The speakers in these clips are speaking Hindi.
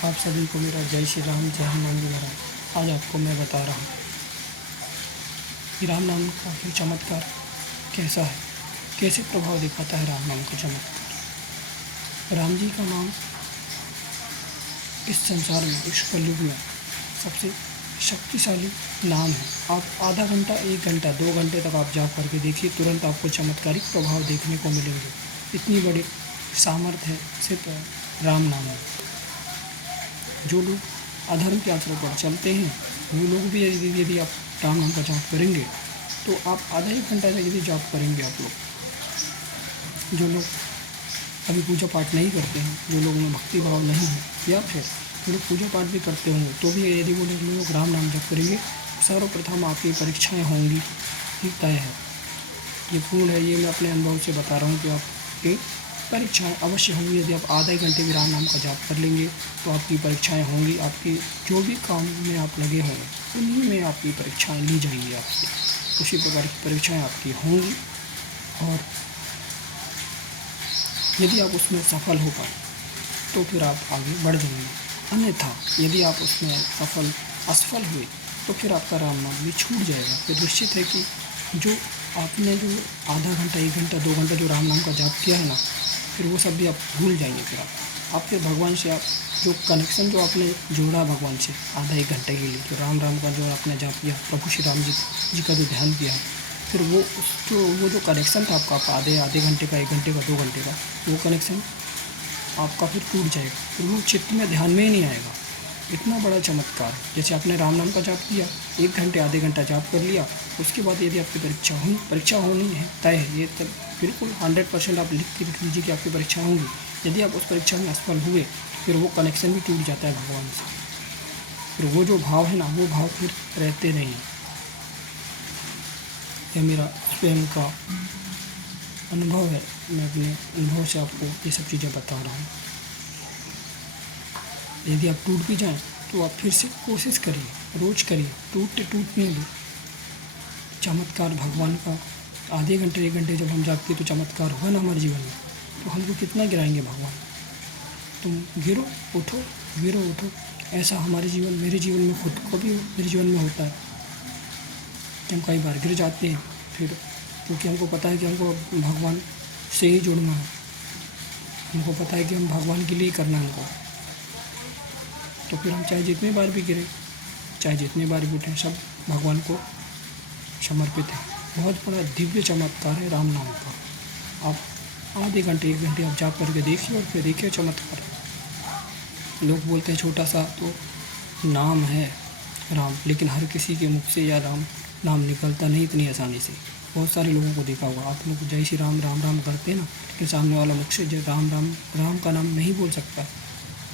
आप सभी को मेरा जय श्री राम, जय हनुमान जी महाराज। आज आपको मैं बता रहा हूँ कि राम नाम का फिर चमत्कार कैसा है, कैसे प्रभाव दिखाता है राम नाम का चमत्कार। राम जी का नाम इस संसार में, इस कलयुग में सबसे शक्तिशाली नाम है। आप आधा घंटा, 1 घंटा, 2 घंटे तक आप जाप करके देखिए, तुरंत आपको चमत्कारिक प्रभाव देखने को मिलेंगे। इतनी बड़ी सामर्थ्य है सिर्फ राम नाम में। जो लोग अधर्म के आचरण पर चलते हैं, वो लोग भी यदि आप राम नाम का जाप करेंगे तो आप आधा 1 घंटा तक यदि जाप करेंगे आप लोग, जो लोग अभी पूजा पाठ नहीं करते हैं, जो लोगों में भक्ति भाव नहीं है, या फिर जो लोग पूजा पाठ भी करते होंगे, तो भी यदि वो लोग राम नाम जप करेंगे, सर्वप्रथम आपकी परीक्षाएं होंगी, ये तय है, ये पूर्ण है। ये मैं अपने अनुभव से बता रहा हूँ कि आपकी परीक्षाएं अवश्य होंगी। यदि आप आधा 1 घंटे भी राम नाम का जाप कर लेंगे तो आपकी परीक्षाएं होंगी। आपकी जो भी काम में आप लगे होंगे, उन्हीं में आपकी परीक्षाएं ली जाएंगी आपसे। उसी प्रकार की परीक्षाएं आपकी होंगी, और यदि आप उसमें सफल हो पाए तो फिर आप आगे बढ़ जाएंगे। अन्यथा यदि आप उसमें असफल हुए तो फिर आपका राम नाम भी छूट जाएगा। फिर निश्चित है कि जो आपने जो आधा घंटा, 1 घंटा, 2 घंटा जो राम नाम का जाप किया है ना, फिर वो सब भी आप भूल जाएंगे। फिर आप फिर भगवान से आप जो कनेक्शन जो आपने जोड़ा भगवान से आधा 1 घंटे के लिए, जो राम का जो आपने जाप किया, प्रभु श्री राम जी का जो ध्यान किया, फिर वो जो कनेक्शन था आपका आधे घंटे का, 1 घंटे का, 2 घंटे का, वो कनेक्शन आपका फिर टूट जाएगा। फिर वो चित्त में ध्यान में ही नहीं आएगा। इतना बड़ा चमत्कार है। जैसे आपने राम नाम का जाप किया, 1 घंटे, आधे घंटा जाप कर लिया, उसके बाद यदि आपकी परीक्षा होनी है, तय है, ये तब बिल्कुल 100% आप लिख लीजिए कि आपकी परीक्षा होंगी। यदि आप उस परीक्षा में असफल हुए, फिर वो कनेक्शन भी टूट जाता है भगवान से। फिर वो जो भाव है ना, वो भाव फिर रहते नहीं। यह मेरा स्वयं का अनुभव है। मैं अपने अनुभव से आपको ये सब चीज़ें बता रहा हूँ। यदि आप टूट भी जाएं तो आप फिर से कोशिश करिए, रोज़ करिए, टूटने दो। चमत्कार भगवान का आधे घंटे, 1 घंटे जब हम जागते तो चमत्कार हुआ ना हमारे जीवन में, तो हमको कितना गिराएंगे भगवान। तुम गिरो उठो, गिरो उठो। ऐसा हमारे जीवन, मेरे जीवन में, खुद को भी मेरे जीवन में होता है कि हम कई बार गिर जाते हैं, फिर क्योंकि हमको पता है कि हमको भगवान से ही जुड़ना है, हमको पता है कि हम भगवान के लिए करना है हमको, तो फिर हम चाहे जितने बार भी गिरे, चाहे जितने बार भी उठें, सब भगवान को समर्पित है। बहुत बड़ा दिव्य चमत्कार है राम नाम का। आप आधे घंटे, 1 घंटे आप जाप करके देखिए, और फिर देखिए चमत्कार। लोग बोलते हैं छोटा सा तो नाम है राम, लेकिन हर किसी के मुख से या राम नाम निकलता नहीं इतनी आसानी से। बहुत सारे लोगों को देखा होगा, आप लोग जय श्री राम, राम राम करते हैं ना, लेकिन सामने वाला मुख से जय राम का नाम नहीं बोल सकता।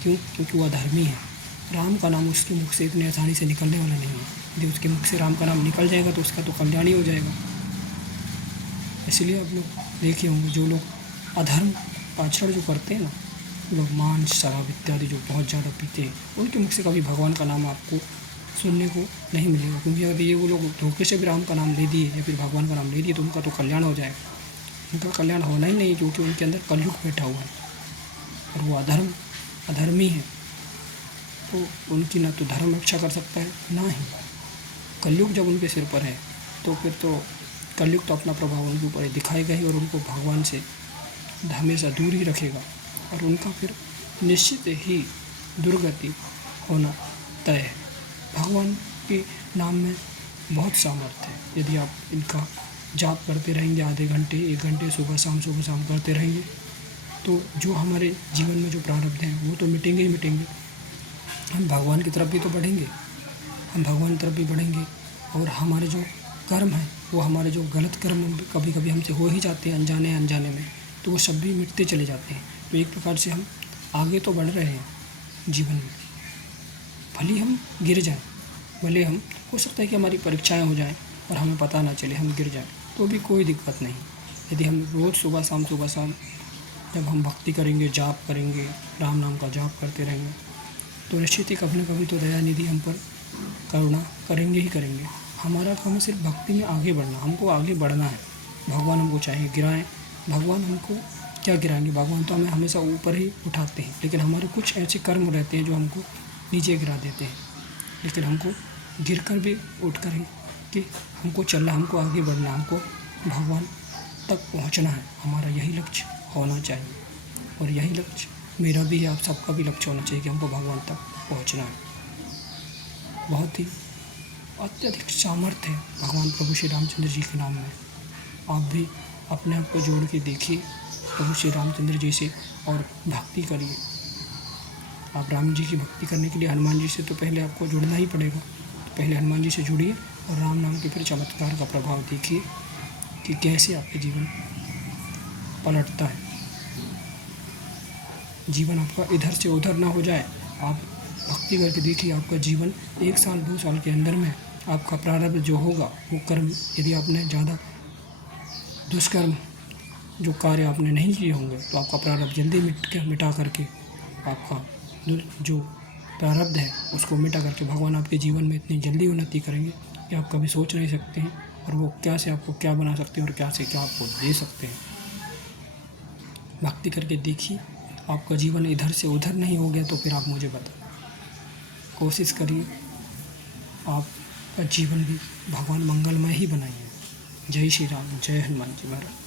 क्यों? क्योंकि वह धर्मी है। राम का नाम उसके मुख से इतनी आसानी से निकलने वाला नहीं है। यदि उसके मुख से राम का नाम निकल जाएगा तो उसका तो कल्याण ही हो जाएगा। इसलिए आप लोग देखे होंगे, जो लोग अधर्म आचरण जो करते हैं ना, लोग मांस, शराब इत्यादि जो बहुत ज़्यादा पीते हैं, उनके मुख से कभी भगवान का नाम आपको सुनने को नहीं मिलेगा। क्योंकि अगर ये वो लोग धोखे से भी राम का नाम ले दिए या फिर भगवान का नाम ले दिए तो उनका तो कल्याण हो जाएगा। उनका कल्याण होना ही नहीं, क्योंकि उनके अंदर कलयुग बैठा हुआ है और वो अधर्मी है। तो उनकी ना तो धर्म रक्षा कर सकता है, ना ही कलयुग जब उनके सिर पर है, तो फिर तो कलयुग तो अपना प्रभाव उनके ऊपर दिखाएगा ही, और उनको भगवान से हमेशा दूर ही रखेगा, और उनका फिर निश्चित ही दुर्गति होना तय है। भगवान के नाम में बहुत सामर्थ्य है। यदि आप इनका जाप करते रहेंगे, आधे घंटे, 1 घंटे, सुबह शाम करते रहेंगे, तो जो हमारे जीवन में जो प्रारब्ध हैं वो तो मिटेंगे ही मिटेंगे। हम भगवान की तरफ भी तो बढ़ेंगे, और हमारे जो कर्म हैं, वो हमारे जो गलत कर्म कभी कभी हमसे हो ही जाते हैं अनजाने में, तो वो सब भी मिटते चले जाते हैं। तो एक प्रकार से हम आगे तो बढ़ रहे हैं जीवन में। भले हम गिर जाएं, भले हम, हो सकता है कि हमारी परीक्षाएं हो जाएं और हमें पता ना चले, हम गिर जाएं, तो भी कोई दिक्कत नहीं। यदि हम रोज़ सुबह शाम जब हम भक्ति करेंगे, जाप करेंगे, राम नाम का जाप करते रहेंगे, तो निश्चित ही कभी न कभी तो दयानिधि हम पर करुणा करेंगे ही करेंगे। हमारा काम है सिर्फ भक्ति में आगे बढ़ना, हमको आगे बढ़ना है। भगवान हमको चाहे गिराएं, भगवान हमको क्या गिराएंगे? भगवान तो हमें हमेशा ऊपर ही उठाते हैं, लेकिन हमारे कुछ ऐसे कर्म रहते हैं जो हमको नीचे गिरा देते हैं। लेकिन हमको गिर कर भी उठ कर ही कि हमको चलना, हमको आगे बढ़ना, हमको भगवान तक पहुंचना है। हमारा यही लक्ष्य होना चाहिए, और यही लक्ष्य मेरा भी है, आप सबका भी लक्ष्य होना चाहिए कि हमको भगवान तक पहुंचना है। बहुत ही अत्यधिक सामर्थ्य है भगवान प्रभु श्री रामचंद्र जी के नाम में। आप भी अपने आप को जोड़ के देखिए प्रभु श्री रामचंद्र जी से और भक्ति करिए। आप राम जी की भक्ति करने के लिए हनुमान जी से तो पहले आपको जुड़ना ही पड़ेगा। तो पहले हनुमान जी से जुड़िए और राम नाम के फिर चमत्कार का प्रभाव देखिए कि कैसे आपके जीवन पलटता है। जीवन आपका इधर से उधर ना हो जाए। आप भक्ति करके देखिए, आपका जीवन 1 साल 2 साल के अंदर में आपका प्रारब्ध जो होगा वो कर्म, यदि आपने ज़्यादा दुष्कर्म जो कार्य आपने नहीं किए होंगे तो आपका प्रारब्ध जल्दी मिटा करके आपका जो प्रारब्ध है उसको मिटा करके भगवान आपके जीवन में इतनी जल्दी उन्नति करेंगे कि आप कभी सोच नहीं सकते हैं। और वो क्या से आपको क्या बना सकते हैं और क्या से क्या आपको दे सकते हैं। भक्ति करके देखिए, आपका जीवन इधर से उधर नहीं हो गया तो फिर आप मुझे बताएं। कोशिश करिए आपका जीवन भी भगवान मंगलमय ही बनाइए। जय श्री राम, जय हनुमान जी महाराज।